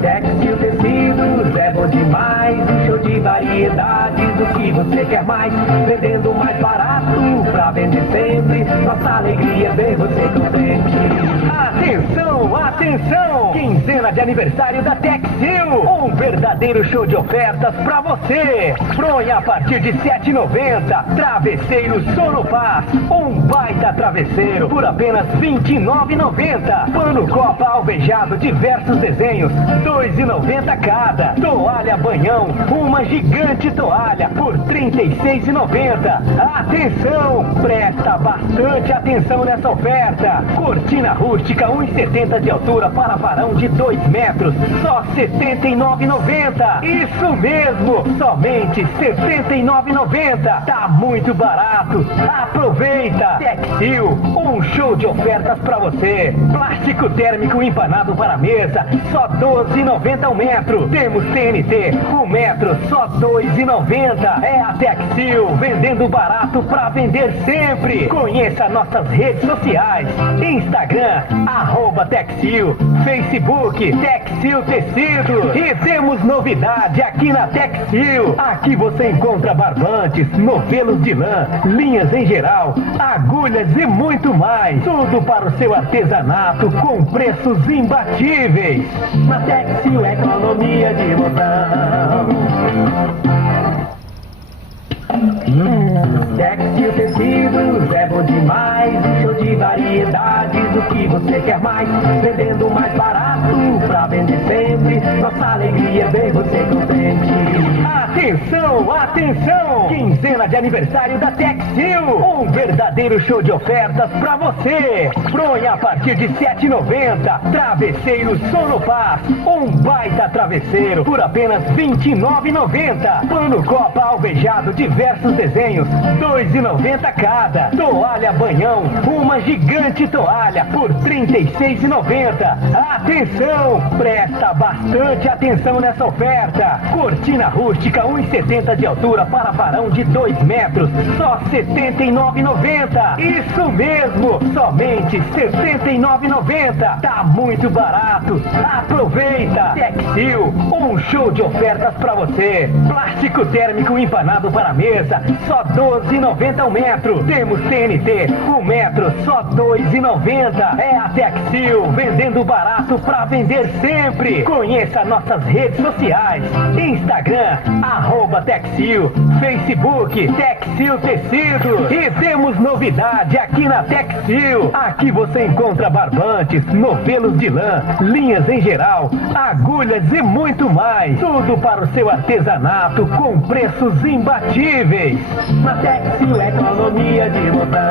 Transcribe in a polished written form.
Textil Tecidos é bom demais, um show de variedades, o que você quer mais? Vendendo mais barato, pra vender sempre, nossa alegria é ver você contente. Atenção, atenção! Quinzena de aniversário da Textil, um verdadeiro show de ofertas pra você. Fronha a partir de R$ 7,90, travesseiro Sonopaz, um baita travesseiro por apenas R$ 29,90. Pano Copa alvejado, diversos desenhos, R$ 2,90 cada. Toalha banhão, uma gigante toalha por R$ 36,90. Atenção, presta bastante atenção nessa oferta. Cortina rústica 1,70 de altura para varão de 2 metros, só R$ 79,90. Isso mesmo, somente R$ 79,90. Tá muito barato. Aproveita. Textil, um show de ofertas para você. Plástico térmico empanado para mesa, só R$ 12,90 o metro. Temos TNT, o metro, só R$ 2,90. É a Textil, vendendo barato para vender sempre. Conheça nossas redes sociais: Instagram, @Textil, Facebook, Textil Tecidos. E temos novidade aqui na Textil. Aqui você encontra barbantes, novelos de lã, linhas em geral, agulhas e muito mais. Tudo para o seu artesanato com preços imbatíveis. Na Textil, economia de montão. Textil Tecidos é bom demais, um show de variedades, o que você quer mais? Vendendo mais barato, pra vender sempre, nossa alegria é ver você contente. Atenção, atenção! Quinzena de aniversário da Textil, um verdadeiro show de ofertas pra você. Fronha a partir de R$ 7,90, travesseiro Sonopaz, um baita travesseiro por apenas R$ 29,90. Pano Copa alvejado, diversos desenhos, R$ 2,90 cada. Toalha banhão, uma gigante toalha por R$ 36,90. Atenção, presta bastante atenção nessa oferta. Cortina rústica 1,70 de altura para varão de 2 metros, só R$ 79,90. Isso mesmo, somente R$ 79,90. Tá muito barato. Aproveita. Textil, um show de ofertas para você. Plástico térmico empanado para mesa, só R$ 12,90 o metro. Temos TNT, o metro, só R$ 2,90. É a Textil, vendendo barato pra vender sempre. Conheça nossas redes sociais: Instagram, @Textil, Facebook, Textil Tecidos. E temos novidade aqui na Textil. Aqui você encontra barbantes, novelos de lã, linhas em geral, agulhas e muito mais. Tudo para o seu artesanato com preços imbatíveis. Na Textil, economia de montão.